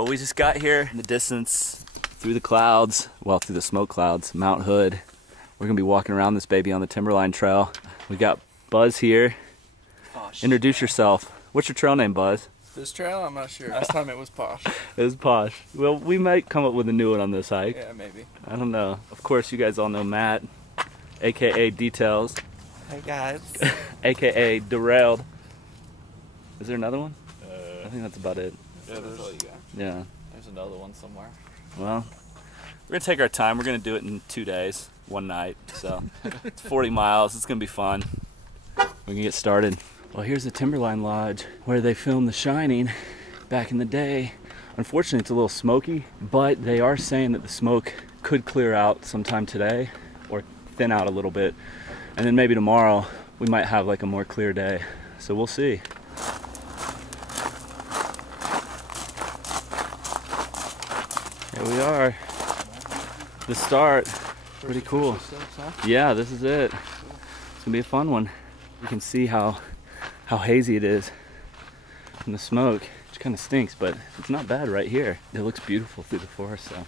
Well, we just got here in the distance, through the clouds, well, through the smoke clouds, Mount Hood. We're gonna be walking around this baby on the Timberline Trail. We got Buzz here. Posh. Introduce yourself. What's your trail name, Buzz? This trail? I'm not sure. Last time it was Posh. It was Posh. Well, we might come up with a new one on this hike. Yeah, maybe. I don't know. Of course, you guys all know Matt, aka Details, Hey guys. aka Derailed. Is there another one? I think that's about it. Yeah, there's all you got. Yeah. There's another one somewhere. Well, we're gonna take our time. We're gonna do it in 2 days, one night. So it's 40 miles. It's gonna be fun. We can get started. Well, here's the Timberline Lodge where they filmed The Shining back in the day. Unfortunately, it's a little smoky, but they are saying that the smoke could clear out sometime today or thin out a little bit. And then maybe tomorrow we might have like a more clear day. So we'll see. Here we are. The start. Pretty cool. Yeah, this is it. It's gonna be a fun one. You can see how hazy it is from the smoke, which kind of stinks, but it's not bad right here. It looks beautiful through the forest, so.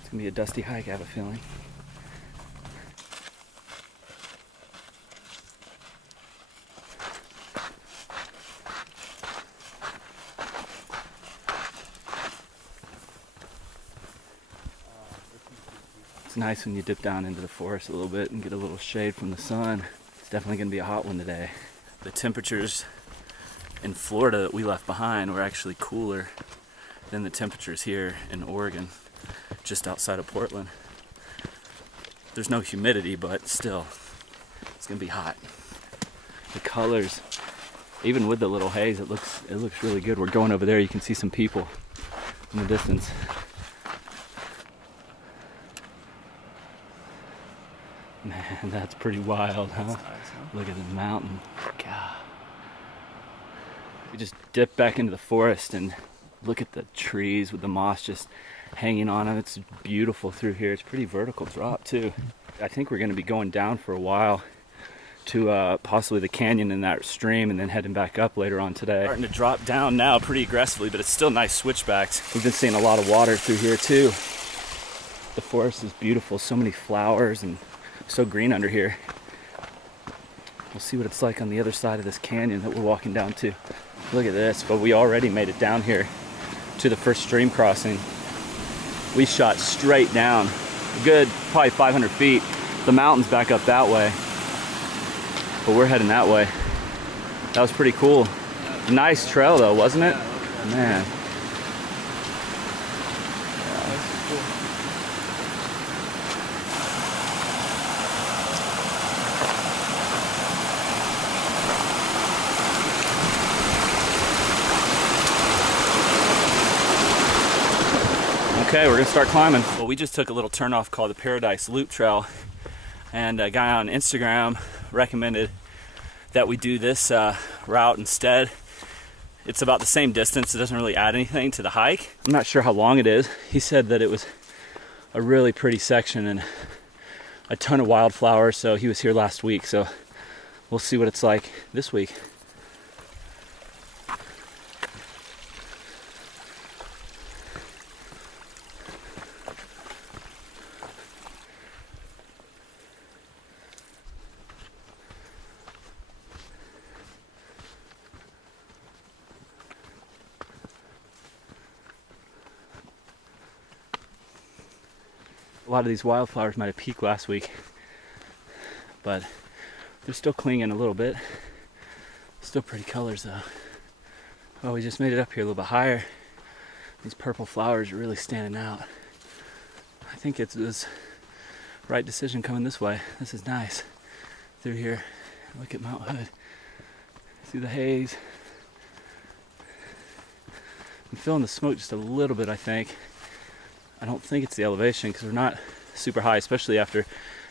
It's gonna be a dusty hike, I have a feeling. It's nice when you dip down into the forest a little bit and get a little shade from the sun. It's definitely going to be a hot one today. The temperatures in Florida that we left behind were actually cooler than the temperatures here in Oregon, just outside of Portland. There's no humidity, but still, it's going to be hot. The colors, even with the little haze, it looks really good. We're going over there, you can see some people in the distance. Man, that's pretty wild, huh? That's nice, huh? Look at the mountain. God. We just dip back into the forest and look at the trees with the moss just hanging on them. It's beautiful through here. It's pretty vertical drop too. I think we're going to be going down for a while to possibly the canyon in that stream and then heading back up later on today. Starting to drop down now pretty aggressively, but it's still nice switchbacks. We've been seeing a lot of water through here too. The forest is beautiful. So many flowers and so green under here. We'll see what it's like on the other side of this canyon that we're walking down to. Look at this, but we already made it down here to the first stream crossing. We shot straight down, a good probably 500 feet. The mountain's back up that way, but we're heading that way. That was pretty cool. Nice trail though, wasn't it? Man. Okay, we're gonna start climbing. Well, we just took a little turnoff called the Paradise Loop Trail, and a guy on Instagram recommended that we do this route instead. It's about the same distance. It doesn't really add anything to the hike. I'm not sure how long it is. He said that it was a really pretty section and a ton of wildflowers, so he was here last week, so we'll see what it's like this week. A lot of these wildflowers might have peaked last week, but they're still clinging a little bit. Still pretty colors though. Oh, we just made it up here a little bit higher. These purple flowers are really standing out. I think it was the right decision coming this way. This is nice. Through here, look at Mount Hood. See the haze. I'm feeling the smoke just a little bit, I think. I don't think it's the elevation because we're not super high, especially after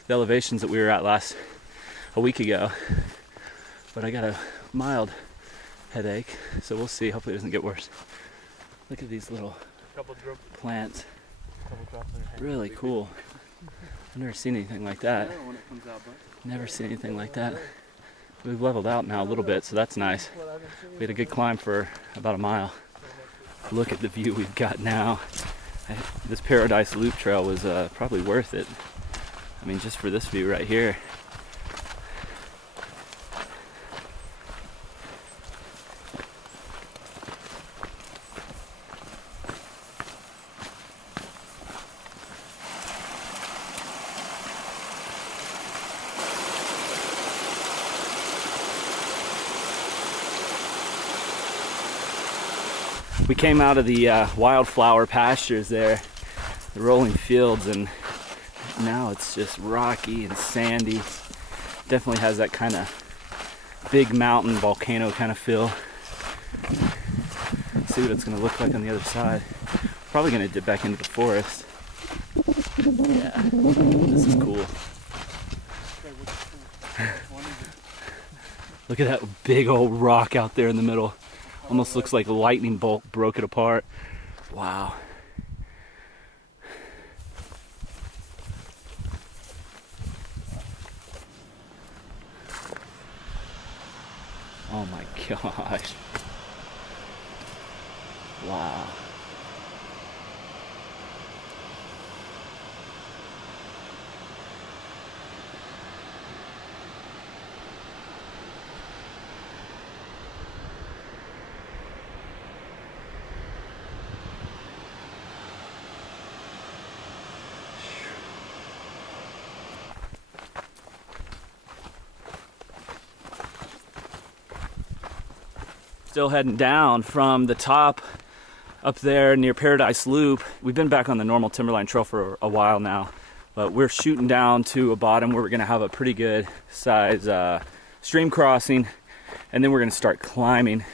the elevations that we were at a week ago. But I got a mild headache, so we'll see. Hopefully it doesn't get worse. Look at these little plants. Really cool. I've never seen anything like that. Never seen anything like that. we've leveled out now a little bit, so that's nice. We had a good climb for about a mile. Look at the view we've got now. This Paradise Loop trail was probably worth it. I mean, just for this view right here. We came out of the wildflower pastures there, the rolling fields, and now it's just rocky and sandy. Definitely has that kind of big mountain volcano kind of feel. See what it's going to look like on the other side. Probably going to dip back into the forest. Yeah, this is cool. Look at that big old rock out there in the middle. Almost looks like a lightning bolt broke it apart. Wow. Oh my gosh. Wow. Still heading down from the top up there near Paradise Loop. We've been back on the normal Timberline Trail for a while now, but we're shooting down to a bottom where we're gonna have a pretty good size stream crossing, and then we're gonna start climbing.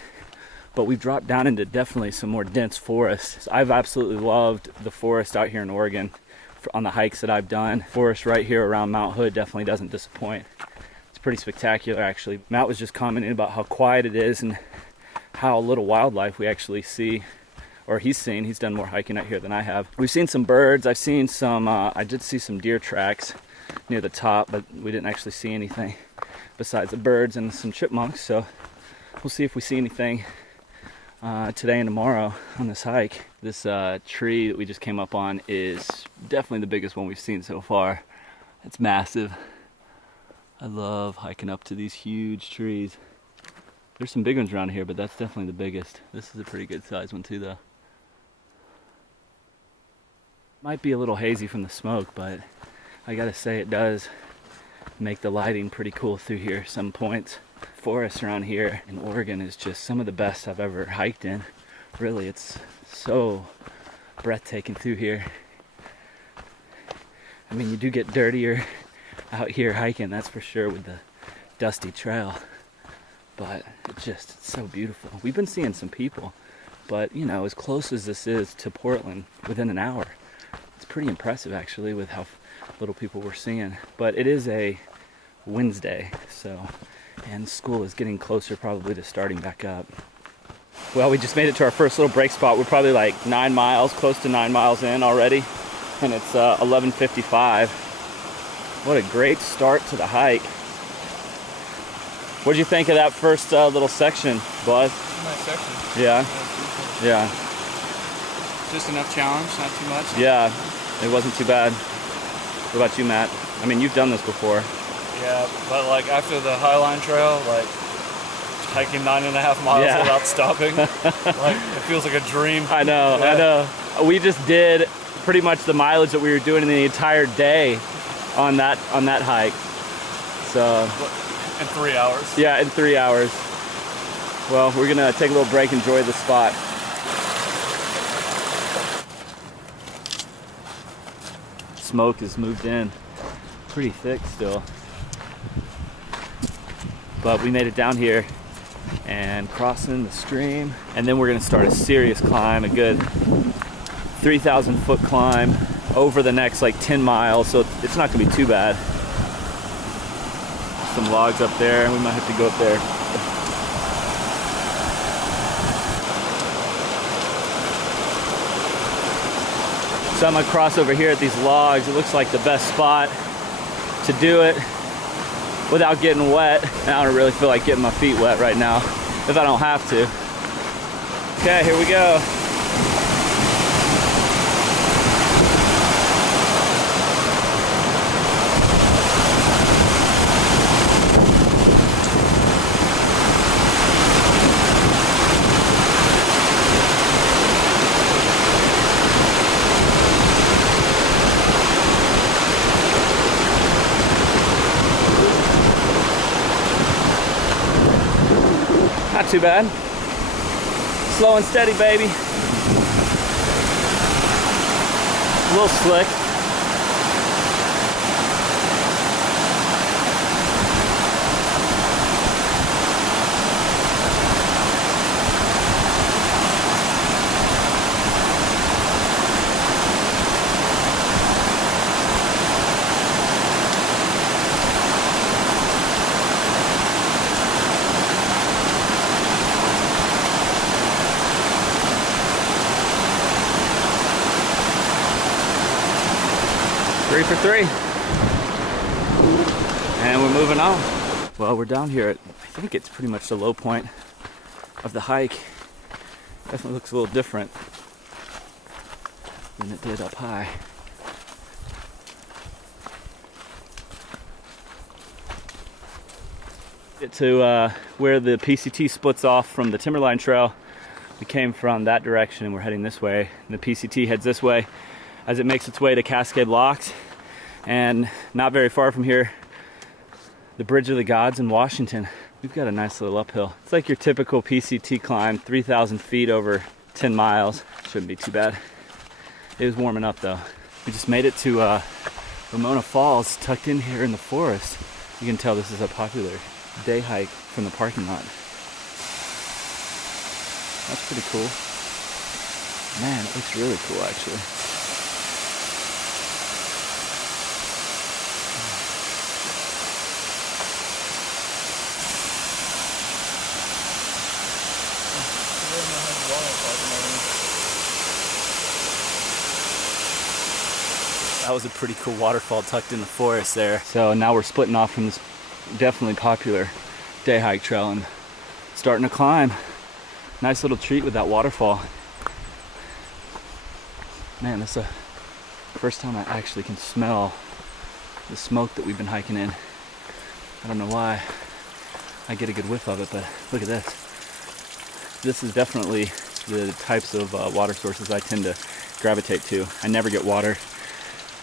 But we've dropped down into definitely some more dense forest. I've absolutely loved the forest out here in Oregon on the hikes that I've done. Forest right here around Mount Hood definitely doesn't disappoint. It's pretty spectacular actually. Matt was just commenting about how quiet it is and how little wildlife we actually see, or he's seen. He's done more hiking out here than I have. We've seen some birds. I've seen some, I did see some deer tracks near the top, but we didn't actually see anything besides the birds and some chipmunks. So we'll see if we see anything today and tomorrow on this hike. This tree that we just came up on is definitely the biggest one we've seen so far. It's massive. I love hiking up to these huge trees. There's some big ones around here, but that's definitely the biggest. This is a pretty good size one too though. Might be a little hazy from the smoke, but I gotta say it does make the lighting pretty cool through here some points. Forest around here in Oregon is just some of the best I've ever hiked in. Really, it's so breathtaking through here. I mean, you do get dirtier out here hiking, that's for sure, with the dusty trail. But it's so beautiful. We've been seeing some people, but you know, as close as this is to Portland, within an hour, it's pretty impressive actually with how little people we're seeing. But it is a Wednesday, so, and school is getting closer probably to starting back up. Well, we just made it to our first little break spot. We're probably like 9 miles, close to 9 miles in already, and it's 11:55. What a great start to the hike. What'd you think of that first little section, Bud? Nice section. Yeah. Yeah. Just enough challenge, not too much. Yeah, it wasn't too bad. What about you, Matt? I mean, you've done this before. Yeah, but like after the Highline Trail, like hiking 9.5 miles without stopping, like it feels like a dream. I know, I know. We just did pretty much the mileage that we were doing in the entire day on that hike. So. In 3 hours. Yeah, in 3 hours. Well, we're gonna take a little break, enjoy the spot. Smoke has moved in pretty thick still. But we made it down here and crossing the stream. And then we're gonna start a serious climb, a good 3,000 foot climb over the next like 10 miles. So it's not gonna be too bad. Some logs up there, and we might have to go up there. So I'm gonna cross over here at these logs. It looks like the best spot to do it. without getting wet. And I don't really feel like getting my feet wet right now if I don't have to. Okay, here we go. Not too bad. Slow and steady, baby. A little slick. Three for three. And we're moving on. Well, we're down here at, I think it's pretty much the low point of the hike. Definitely looks a little different than it did up high. Get to where the PCT splits off from the Timberline Trail. We came from that direction and we're heading this way. And the PCT heads this way as it makes its way to Cascade Locks. And not very far from here, the Bridge of the Gods in Washington. We've got a nice little uphill. It's like your typical PCT climb, 3,000 feet over 10 miles. Shouldn't be too bad. It was warming up though. We just made it to RAMONA Falls, tucked in here in the forest. You can tell this is a popular day hike from the parking lot. That's pretty cool. Man, it looks really cool actually. That was a pretty cool waterfall tucked in the forest there. So now we're splitting off from this definitely popular day hike trail and starting to climb. Nice little treat with that waterfall. Man, that's the first time I actually can smell the smoke that we've been hiking in. I don't know why I get a good whiff of it, but look at this. This is definitely the types of water sources I tend to gravitate to. I never get water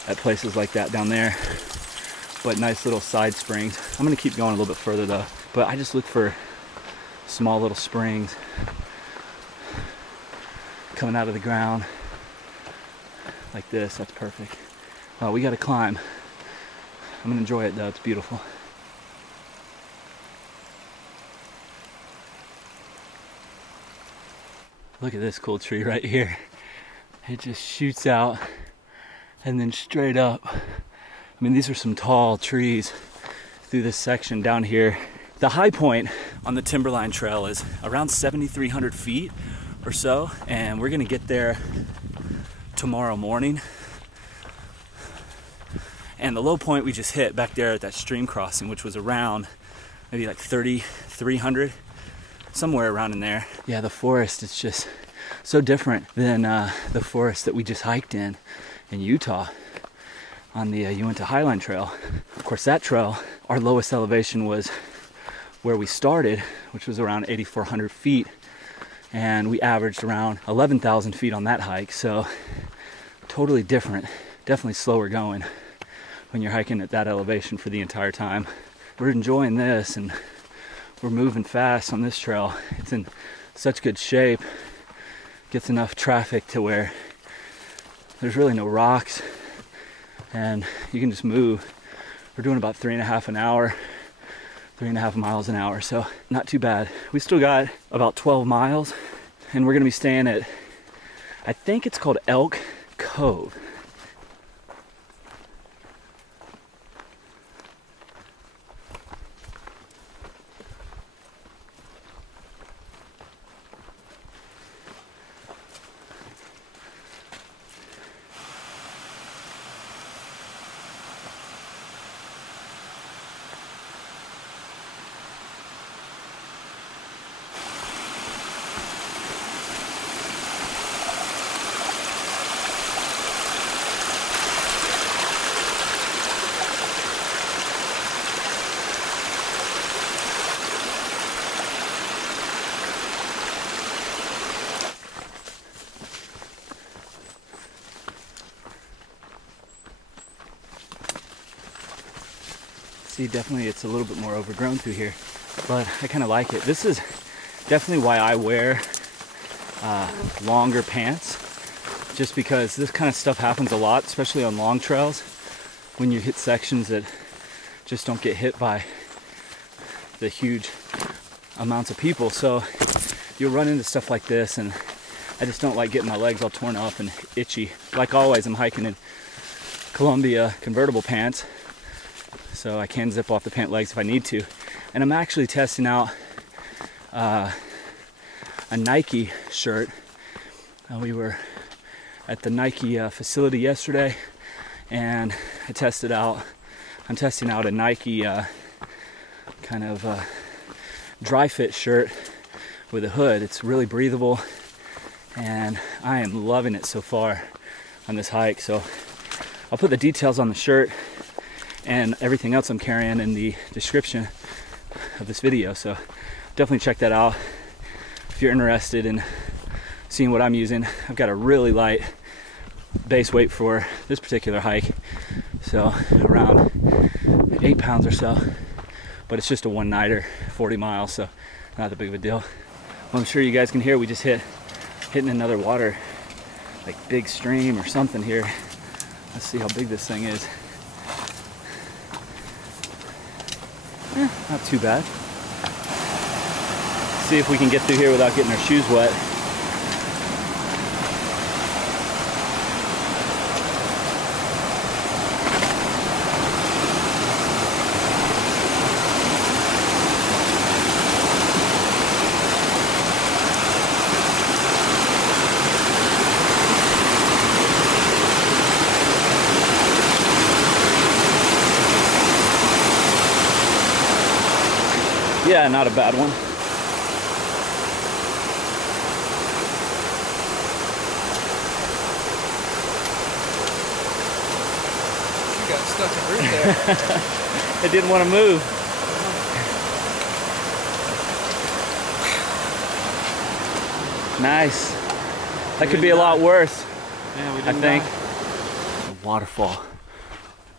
at places like that down there, but nice little side springs. I'm gonna keep going a little bit further though, but I just look for small little springs coming out of the ground like this. That's perfect. Well, we gotta climb. I'm gonna enjoy it though, it's beautiful. Look at this cool tree right here. It just shoots out and then straight up. I mean, these are some tall trees through this section down here. The high point on the Timberline Trail is around 7,300 feet or so, and we're gonna get there tomorrow morning. And the low point we just hit back there at that stream crossing, which was around maybe like 3,300, somewhere around in there. Yeah, the forest is just so different than the forest that we just hiked in Utah on the Uinta Highline Trail. Of course, that trail, our lowest elevation was where we started, which was around 8,400 feet, and we averaged around 11,000 feet on that hike. So totally different, definitely slower going when you're hiking at that elevation for the entire time. We're enjoying this and we're moving fast on this trail. It's in such good shape, gets enough traffic to where there's really no rocks and you can just move. We're doing about 3.5 an hour, 3.5 miles an hour, so not too bad. We still got about 12 miles and we're gonna be staying at, I think it's called Elk Cove. See, definitely it's a little bit more overgrown through here, but I kind of like it. This is definitely why I wear longer pants, just because this kind of stuff happens a lot, especially on long trails, when you hit sections that just don't get hit by the huge amounts of people. So you'll run into stuff like this, and I just don't like getting my legs all torn up and itchy. Like always, I'm hiking in Columbia convertible pants, so I can zip off the pant legs if I need to. And I'm actually testing out a Nike shirt. We were at the Nike facility yesterday, and I'm testing out a Nike kind of dry fit shirt with a hood. It's really breathable, and I am loving it so far on this hike. So I'll put the details on the shirt and everything else I'm carrying in the description of this video, so definitely check that out if you're interested in seeing what I'm using. I've got a really light base weight for this particular hike, so around 8 pounds or so, but it's just a one-nighter, 40 miles, so not that big of a deal. Well, I'm sure you guys can hear we just hitting another water, like big stream or something here. Let's see how big this thing is. Not too bad. See if we can get through here without getting our shoes wet. Yeah, not a bad one. You got stuck in root there. It didn't want to move. Nice. That could be a lot worse. Yeah, we I didn't think. die. A waterfall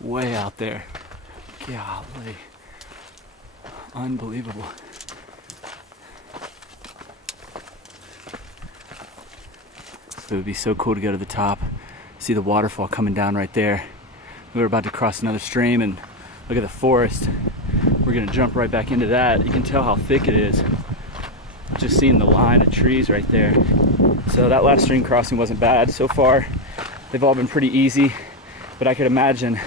way out there. Golly. Unbelievable. So it would be so cool to go to the top, see the waterfall coming down right there. We were about to cross another stream, and look at the forest. We're gonna jump right back into that. You can tell how thick it is, just seeing the line of trees right there. So that last stream crossing wasn't bad. So far, they've all been pretty easy, but I could imagine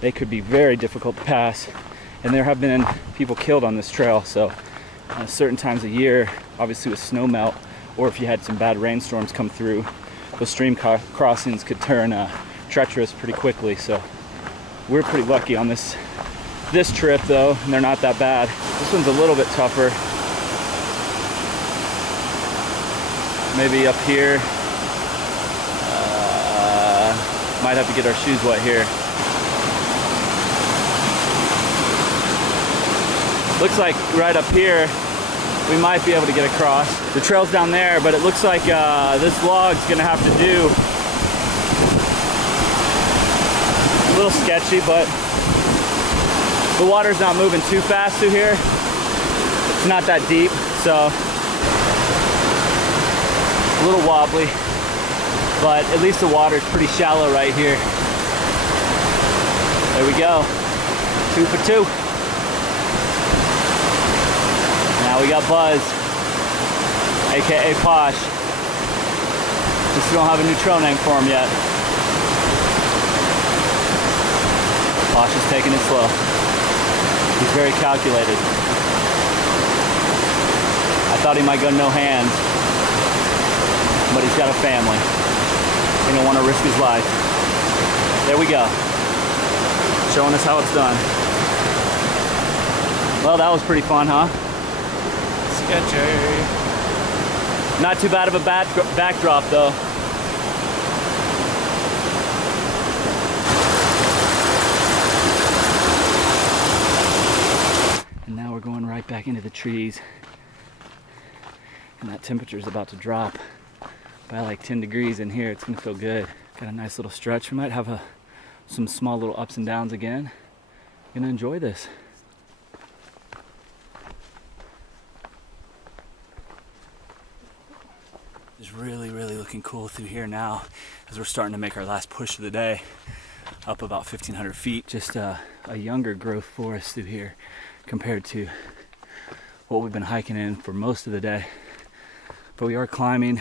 they could be very difficult to pass. And there have been people killed on this trail, so certain times of year, obviously with snow melt, or if you had some bad rainstorms come through, those stream crossings could turn treacherous pretty quickly. So we're pretty lucky on this trip, though, and they're not that bad. This one's a little bit tougher. Maybe up here, might have to get our shoes wet here. Looks like right up here, we might be able to get across. The trail's down there, but it looks like this log's gonna have to do. A little sketchy, but the water's not moving too fast through here. It's not that deep, so a little wobbly, but at least the water's pretty shallow right here. There we go, 2 for 2. Now we got Buzz, aka Posh. Just don't have a new trail name for him yet. Posh is taking it slow. He's very calculated. I thought he might go no hands, but he's got a family. He don't want to risk his life. There we go. Showing us how it's done. Well, that was pretty fun, huh? Sketchy. Not too bad of a backdrop, though. And now we're going right back into the trees. And that temperature is about to drop by like 10 degrees in here. It's gonna feel good. Got a nice little stretch. We might have some small little ups and downs again. gonna enjoy this. It's really, really looking cool through here now as we're starting to make our last push of the day. Up about 1,500 feet. Just a younger growth forest through here compared to what we've been hiking in for most of the day. But we are climbing.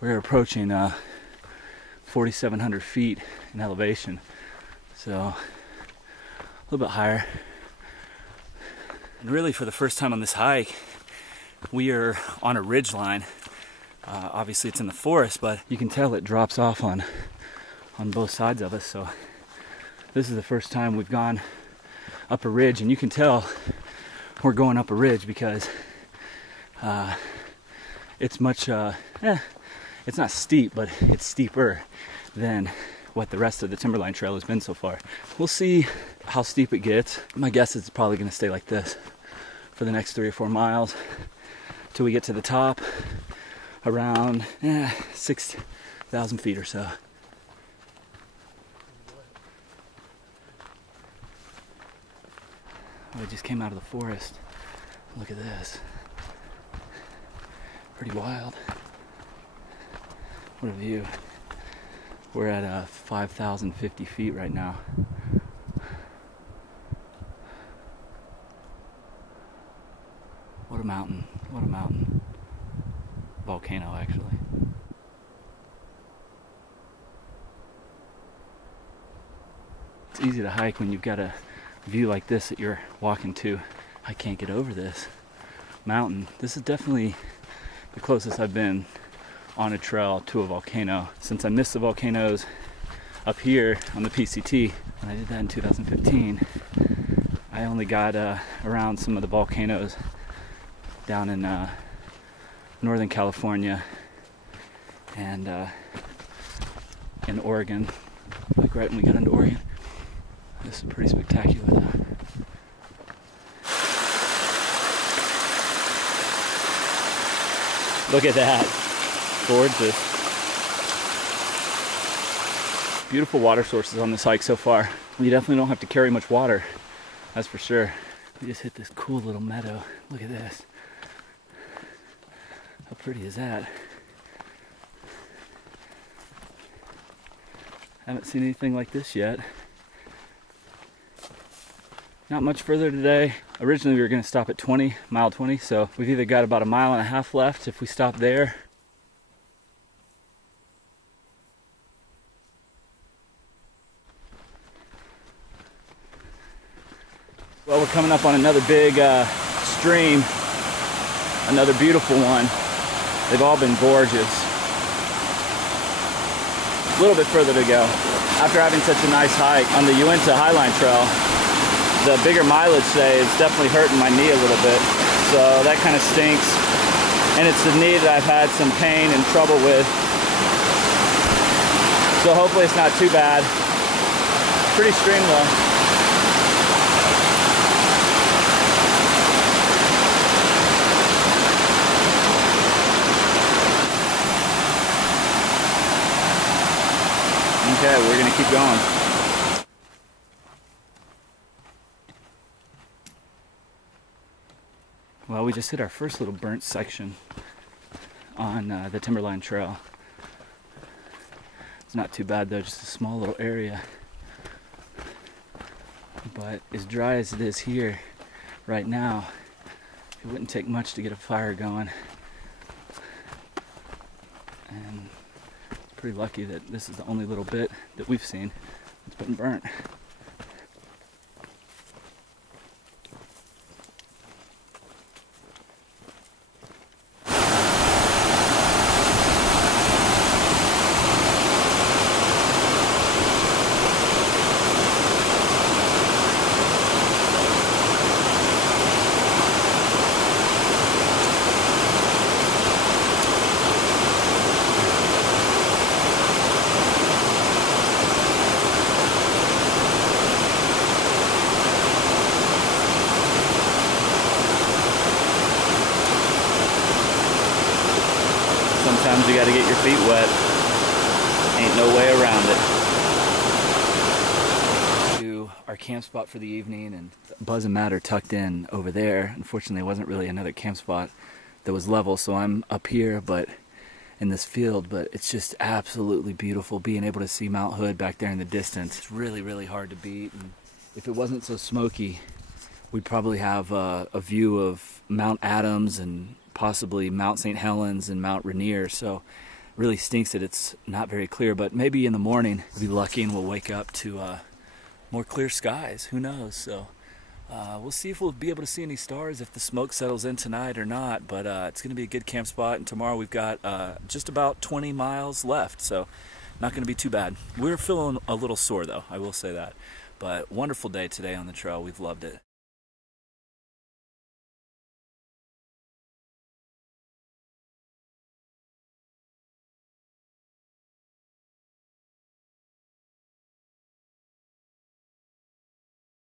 We're approaching 4,700 feet in elevation. So a little bit higher. And really for the first time on this hike, we are on a ridge line. Obviously it's in the forest, but you can tell it drops off on both sides of us. So this is the first time we've gone up a ridge, and you can tell we're going up a ridge because it's much, it's not steep, but it's steeper than what the rest of the Timberline Trail has been so far. We'll see how steep it gets. My guess is it's probably going to stay like this for the next 3 or 4 miles till we get to the top, around 6,000 feet or so. Oh, I just came out of the forest. Look at this. Pretty wild. What a view. We're at 5,050 feet right now. What a mountain. What a mountain. Volcano, actually. It's easy to hike when you've got a view like this that you're walking to. I can't get over this mountain. This is definitely the closest I've been on a trail to a volcano since I missed the volcanoes up here on the PCT. When I did that in 2015, I only got around some of the volcanoes down in Northern California and in Oregon, like right when we got into Oregon. This is pretty spectacular though. Look at that. Gorgeous. Beautiful water sources on this hike so far. You definitely don't have to carry much water, that's for sure. We just hit this cool little meadow. Look at this. How pretty is that? Haven't seen anything like this yet. Not much further today. Originally we were going to stop at mile 20, so we've either got about 1.5 miles left if we stop there. Well, we're coming up on another big stream, another beautiful one. They've all been gorgeous. A little bit further to go. After having such a nice hike on the Uinta Highline Trail, the bigger mileage today is definitely hurting my knee a little bit. So that kind of stinks. And it's the knee that I've had some pain and trouble with. So hopefully it's not too bad. Pretty stream though. Okay, we're gonna keep going. Well, we just hit our first little burnt section on the Timberline Trail. It's not too bad though, just a small little area. But as dry as it is here right now, it wouldn't take much to get a fire going. And it's pretty lucky that this is the only little bit that we've seen that's been burnt. Sometimes you gotta get your feet wet. Ain't no way around it. To our camp spot for the evening, and Buzz and Matt are tucked in over there. Unfortunately, there wasn't really another camp spot that was level, so I'm up here, but in this field. But it's just absolutely beautiful being able to see Mount Hood back there in the distance. It's really, really hard to beat. And if it wasn't so smoky, we'd probably have a view of Mount Adams and possibly Mount St. Helens and Mount Rainier. So really stinks that it's not very clear, but maybe in the morning we'll be lucky and we'll wake up to more clear skies. Who knows? So we'll see if we'll be able to see any stars if the smoke settles in tonight or not, but it's going to be a good camp spot, and tomorrow we've got just about 20 miles left, so not going to be too bad. We're feeling a little sore though, I will say that, but wonderful day today on the trail. We've loved it.